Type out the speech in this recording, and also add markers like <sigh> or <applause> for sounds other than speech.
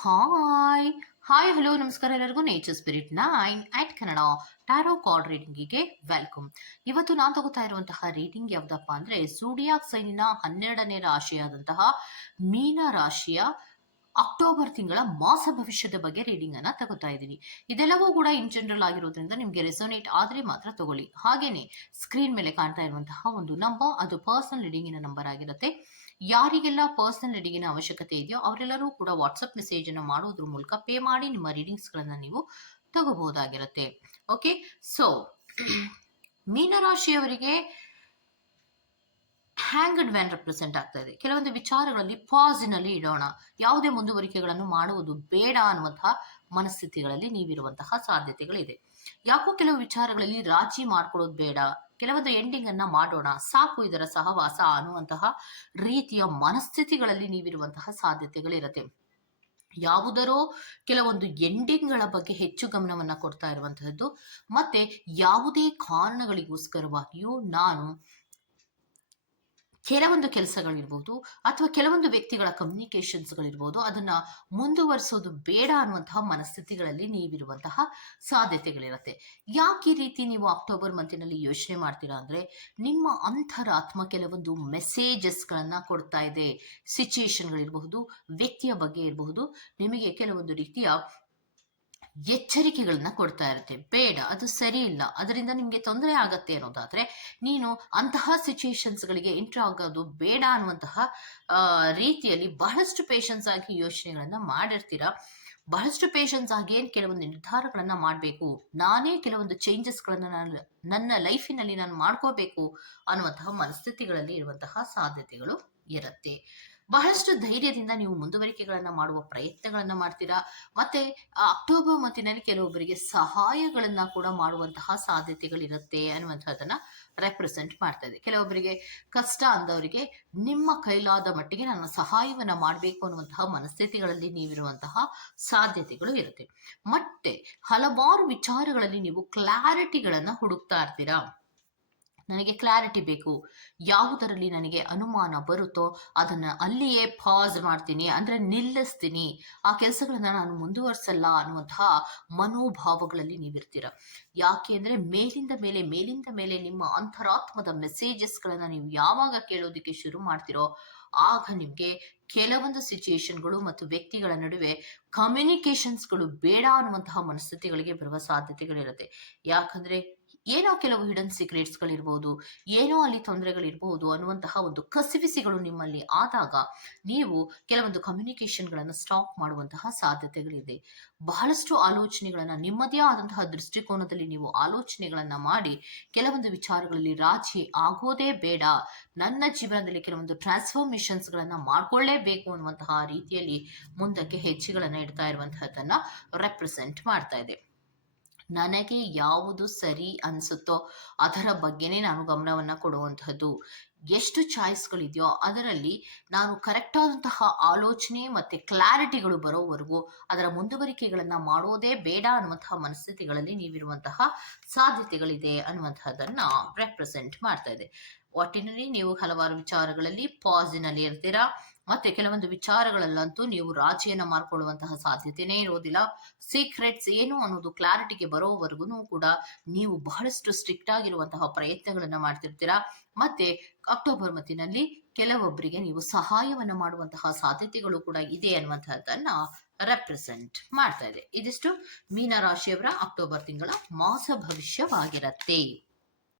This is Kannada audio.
ಹಾಯ್ ಹಾಯ್ ಹಲೋ ನಮಸ್ಕಾರ ಎಲ್ಲರಿಗೂ. Nature spirit nine eight Kannada tarot card ರೀಡಿಂಗಿಗೆ welcome ಇವತ್ತು ನಾನು ತಗೋತಾ ಇರುವಂತಹ ರೀಡಿಂಗ್ ಯಾವ್ದಪ್ಪ ಅಂದ್ರೆ ಸೂಡಿಯಾಕ್ ಸೈನಿನ ಹನ್ನೆರಡನೇ ರಾಶಿಯಾದಂತಹ ಮೀನ ರಾಶಿಯ ಅಕ್ಟೋಬರ್ ತಿಂಗಳ ಮಾಸ ಭವಿಷ್ಯದ ಬಗ್ಗೆ ರೀಡಿಂಗ್ ಅನ್ನ ತಗೋತಾ ಇದ್ದೀನಿ. ಇದೆಲ್ಲವೂ ಕೂಡ ಇನ್ ಜನರಲ್ ಆಗಿರೋದ್ರಿಂದ ನಿಮಗೆ ರೆಸೋನೇಟ್ ಆದ್ರೆ ಮಾತ್ರ ತಗೊಳ್ಳಿ. ಹಾಗೇನೆ ಸ್ಕ್ರೀನ್ ಮೇಲೆ ಕಾಣ್ತಾ ಇರುವಂತಹ ಒಂದು ನಂಬರ್ ಅದು ಪರ್ಸನಲ್ ರೀಡಿಂಗಿನ ನಂಬರ್ ಆಗಿರುತ್ತೆ. ಯಾರಿಗೆಲ್ಲ ಪರ್ಸನಲ್ ರೀಡಿಂಗಿನ ಅವಶ್ಯಕತೆ ಇದೆಯೋ ಅವರೆಲ್ಲರೂ ಕೂಡ ವಾಟ್ಸಪ್ ಮೆಸೇಜ್ ಅನ್ನು ಮಾಡೋದ್ರ ಮೂಲಕ ಪೇ ಮಾಡಿ ನಿಮ್ಮ ರೀಡಿಂಗ್ಸ್ ಗಳನ್ನ ನೀವು ತಗೋಬಹುದಾಗಿರುತ್ತೆ. Okay so <clears throat> ಮೀನರಾಶಿಯವರಿಗೆ hanged man represent ಆಗ್ತಾ ಇದೆ. ಕೆಲವೊಂದು ವಿಚಾರಗಳಲ್ಲಿ ಪಾಸಿನಲ್ಲಿ ಇಡೋಣ. ಯಾವುದೇ ಮುಂದುವರಿಕೆಗಳನ್ನು ಮಾಡುವುದು ಬೇಡ ಅನ್ನುವಂತಹ ಮನಸ್ಥಿತಿಗಳಲ್ಲಿ ನೀವಿರುವಂತಹ ಸಾಧ್ಯತೆಗಳಿದೆ. ಯಾಕೋ ಕೆಲವು ವಿಚಾರಗಳಲ್ಲಿ ರಾಜಿ ಮಾಡ್ಕೊಳ್ಳೋದು ಬೇಡ. ಕೆಲವೊಂದು ಎಂಡಿಂಗ್ ಅನ್ನ ಮಾಡೋಣ. ಸಾಕು ಇದರ ಸಹವಾಸ ಅನ್ನುವಂತಹ ರೀತಿಯ ಮನಸ್ಥಿತಿಗಳಲ್ಲಿ ನೀವಿರುವಂತಹ ಸಾಧ್ಯತೆಗಳಿರುತ್ತೆ. ಯಾವುದರೋ ಕೆಲವೊಂದು ಎಂಡಿಂಗ್ಗಳ ಬಗ್ಗೆ ಹೆಚ್ಚು ಗಮನವನ್ನ ಕೊಡ್ತಾ ಇರುವಂತಹದ್ದು. ಮತ್ತೆ ಯಾವುದೇ ಕಾರಣಗಳಿಗೋಸ್ಕರವಾಗಿಯೂ ನಾನು ಕೆಲವೊಂದು ಕೆಲಸಗಳಿರ್ಬೋದು ಅಥವಾ ಕೆಲವೊಂದು ವ್ಯಕ್ತಿಗಳ ಕಮ್ಯುನಿಕೇಶನ್ಸ್ಗಳಿರ್ಬೋದು ಅದನ್ನ ಮುಂದುವರಿಸೋದು ಬೇಡ ಅನ್ನುವಂತಹ ಮನಸ್ಥಿತಿಗಳಲ್ಲಿ ನೀವಿರುವಂತಹ ಸಾಧ್ಯತೆಗಳಿರುತ್ತೆ. ಯಾಕೆ ಈ ರೀತಿ ನೀವು ಅಕ್ಟೋಬರ್ ಮಂತಿನಲ್ಲಿ ಯೋಚನೆ ಮಾಡ್ತೀರಾ ಅಂದ್ರೆ ನಿಮ್ಮ ಅಂತರಾತ್ಮ ಕೆಲವೊಂದು ಮೆಸೇಜಸ್ಗಳನ್ನ ಕೊಡ್ತಾ ಇದೆ ಸಿಚುಯೇಷನ್ಗಳಿರಬಹುದು ವ್ಯಕ್ತಿಯ ಬಗ್ಗೆ ಇರಬಹುದು, ನಿಮಗೆ ಕೆಲವೊಂದು ರೀತಿಯ ಎಚ್ಚರಿಕೆಗಳನ್ನ ಕೊಡ್ತಾ ಇರುತ್ತೆ. ಬೇಡ, ಅದು ಸರಿ ಇಲ್ಲ ಅದರಿಂದ ನಿಮಗೆ ತೊಂದರೆ ಆಗತ್ತೆ ಅನ್ನೋದಾದ್ರೆ, ನೀನು ಅಂತಹ ಸಿಚುಯೇಷನ್ಸ್ಗಳಿಗೆ ಎಂಟ್ರ್ ಆಗೋದು ಬೇಡ ಅನ್ನುವಂತಹ ರೀತಿಯಲ್ಲಿ ಬಹಳಷ್ಟು ಪೇಷನ್ಸ್ ಆಗಿ ಯೋಚನೆಗಳನ್ನ ಮಾಡಿರ್ತೀರ. ಬಹಳಷ್ಟು ಪೇಷನ್ಸ್ ಆಗಿ ಏನ್ ಕೆಲವೊಂದು ನಿರ್ಧಾರಗಳನ್ನ ಮಾಡಬೇಕು? ನಾನೇ ಕೆಲವೊಂದು ಚೇಂಜಸ್ಗಳನ್ನ ನಾನು, ನನ್ನ ಲೈಫಿನಲ್ಲಿ ನಾನು ಮಾಡ್ಕೋಬೇಕು ಅನ್ನುವಂತಹ ಮನಸ್ಥಿತಿಗಳಲ್ಲಿ ಇರುವಂತಹ ಸಾಧ್ಯತೆಗಳು ಇರುತ್ತೆ. ಬಹಳಷ್ಟು ಧೈರ್ಯದಿಂದ ನೀವು ಮುಂದುವರಿಕೆಗಳನ್ನ ಮಾಡುವ ಪ್ರಯತ್ನಗಳನ್ನ ಮಾಡ್ತೀರಾ? ಮತ್ತೆ ಅಕ್ಟೋಬರ್ ಮತ್ತಿನಲ್ಲಿ ಕೆಲವೊಬ್ಬರಿಗೆ ಸಹಾಯಗಳನ್ನ ಕೂಡ ಮಾಡುವಂತಹ ಸಾಧ್ಯತೆಗಳಿರುತ್ತೆ ಅನ್ನುವಂಥದ್ದನ್ನ ರೆಪ್ರೆಸೆಂಟ್ ಮಾಡ್ತಾ ಇದೆ. ಕೆಲವೊಬ್ಬರಿಗೆ ಕಷ್ಟ ಅಂದವರಿಗೆ ನಿಮ್ಮ ಕೈಲಾದ ಮಟ್ಟಿಗೆ ನನ್ನ ಸಹಾಯವನ್ನ ಮಾಡಬೇಕು ಅನ್ನುವಂತಹ ಮನಸ್ಥಿತಿಗಳಲ್ಲಿ ನೀವಿರುವಂತಹ ಸಾಧ್ಯತೆಗಳು ಇರುತ್ತೆ. ಮತ್ತೆ, ಹಲವಾರು ವಿಚಾರಗಳಲ್ಲಿ ನೀವು ಕ್ಲಾರಿಟಿಗಳನ್ನ ಹುಡುಕ್ತಾ ಇರ್ತೀರಾ? ನನಗೆ ಕ್ಲಾರಿಟಿ ಬೇಕು. ಯಾವುದರಲ್ಲಿ ನನಗೆ ಅನುಮಾನ ಬರುತ್ತೋ ಅದನ್ನ ಅಲ್ಲಿಯೇ ಪಾಸ್ ಮಾಡ್ತೀನಿ, ಅಂದ್ರೆ ನಿಲ್ಲಿಸ್ತೀನಿ. ಆ ಕೆಲಸಗಳನ್ನ ನಾನು ಮುಂದುವರ್ಸಲ್ಲ ಅನ್ನುವಂತಹ ಮನೋಭಾವಗಳಲ್ಲಿ ನೀವಿರ್ತೀರ. ಯಾಕೆ ಅಂದ್ರೆ ಮೇಲಿಂದ ಮೇಲೆ ಮೇಲಿಂದ ಮೇಲೆ ನಿಮ್ಮ ಅಂತರಾತ್ಮದ ಮೆಸೇಜಸ್ಗಳನ್ನ ನೀವು ಯಾವಾಗ ಕೇಳೋದಕ್ಕೆ ಶುರು ಮಾಡ್ತಿರೋ, ಆಗ ನಿಮ್ಗೆ ಕೆಲವೊಂದು ಸಿಚುಯೇಷನ್ಗಳು ಮತ್ತು ವ್ಯಕ್ತಿಗಳ ನಡುವೆ ಕಮ್ಯುನಿಕೇಶನ್ಸ್ಗಳು ಬೇಡ ಅನ್ನುವಂತಹ ಮನಸ್ಥಿತಿಗಳಿಗೆ ಬರುವ ಸಾಧ್ಯತೆಗಳಿರುತ್ತೆ. ಯಾಕಂದ್ರೆ ಏನೋ ಕೆಲವು ಹಿಡನ್ ಸೀಕ್ರೆಟ್ಸ್ಗಳಿರ್ಬೋದು ಏನೋ ಅಲ್ಲಿ ತೊಂದರೆಗಳಿರ್ಬೋದು ಅನ್ನುವಂತಹ ಒಂದು ಕಸಿವಿಸಿಗಳು ನಿಮ್ಮಲ್ಲಿ ಆದಾಗ ನೀವು ಕೆಲವೊಂದು ಕಮ್ಯುನಿಕೇಶನ್ಗಳನ್ನು ಸ್ಟಾಪ್ ಮಾಡುವಂತಹ ಸಾಧ್ಯತೆಗಳಿದೆ. ಬಹಳಷ್ಟು ಆಲೋಚನೆಗಳನ್ನ, ನಿಮ್ಮದೇ ಆದಂತಹ ದೃಷ್ಟಿಕೋನದಲ್ಲಿ ನೀವು ಆಲೋಚನೆಗಳನ್ನ ಮಾಡಿ ಕೆಲವೊಂದು ವಿಚಾರಗಳಲ್ಲಿ ರಾಜಿ ಆಗೋದೇ ಬೇಡ. ನನ್ನ ಜೀವನದಲ್ಲಿ ಕೆಲವೊಂದು ಟ್ರಾನ್ಸ್ಫಾರ್ಮೇಶನ್ಸ್ಗಳನ್ನ ಮಾಡ್ಕೊಳ್ಳೇಬೇಕು ಅನ್ನುವಂತಹ ರೀತಿಯಲ್ಲಿ ಮುಂದಕ್ಕೆ ಹೆಜ್ಜೆಗಳನ್ನ ಇಡ್ತಾ ಇರುವಂತಹದ್ದನ್ನ ರೆಪ್ರೆಸೆಂಟ್ ಮಾಡ್ತಾ ಇದೆ. ನನಗೆ ಯಾವುದು ಸರಿ ಅನಿಸುತ್ತೋ ಅದರ ಬಗ್ಗೆನೇ ನಾನು ಗಮನವನ್ನು ಕೊಡುವಂತಹದ್ದು. ಎಷ್ಟು ಚಾಯ್ಸ್ಗಳಿದೆಯೋ ಅದರಲ್ಲಿ ನಾನು ಕರೆಕ್ಟ್ ಆದಂತಹ ಆಲೋಚನೆ ಮತ್ತೆ ಕ್ಲಾರಿಟಿಗಳು ಬರೋವರೆಗೂ ಅದರ ಮುಂದುವರಿಕೆಗಳನ್ನ ಮಾಡೋದೇ ಬೇಡ ಅನ್ನುವಂತಹ ಮನಸ್ಥಿತಿಗಳಲ್ಲಿ ನೀವಿರುವಂತಹ ಸಾಧ್ಯತೆಗಳಿದೆ ಅನ್ನುವಂತಹದನ್ನ ರೆಪ್ರೆಸೆಂಟ್ ಮಾಡ್ತಾ ಇದೆ. ಒಟ್ಟಿನಲ್ಲಿ ನೀವು ಹಲವಾರು ವಿಚಾರಗಳಲ್ಲಿ ಪಾಸಿನಲ್ಲಿ ಇರ್ತೀರಾ ಮತ್ತೆ ಕೆಲವೊಂದು ವಿಚಾರಗಳಲ್ಲಂತೂ ನೀವು ರಾಜಿಯನ್ನ ಮಾಡ್ಕೊಳ್ಳುವಂತಹ ಸಾಧ್ಯತೆನೇ ಇರೋದಿಲ್ಲ. ಸೀಕ್ರೆಟ್ಸ್ ಏನು ಅನ್ನೋದು ಕ್ಲಾರಿಟಿಗೆ ಬರೋವರೆಗೂ ಕೂಡ ನೀವು ಬಹಳಷ್ಟು ಸ್ಟ್ರಿಕ್ಟ್ ಆಗಿರುವಂತಹ ಪ್ರಯತ್ನಗಳನ್ನ ಮಾಡ್ತಿರ್ತೀರಾ. ಮತ್ತೆ ಅಕ್ಟೋಬರ್ ಮತ್ತಿನಲ್ಲಿ ಕೆಲವೊಬ್ಬರಿಗೆ ನೀವು ಸಹಾಯವನ್ನು ಮಾಡುವಂತಹ ಸಾಧ್ಯತೆಗಳು ಕೂಡ ಇದೆ ಅನ್ನುವಂತಹದ್ದನ್ನ ರೆಪ್ರೆಸೆಂಟ್ ಮಾಡ್ತಾ ಇದೆ. ಇದಿಷ್ಟು ಮೀನ ರಾಶಿಯವರ ಅಕ್ಟೋಬರ್ ತಿಂಗಳ ಮಾಸ ಭವಿಷ್ಯವಾಗಿರತ್ತೆ.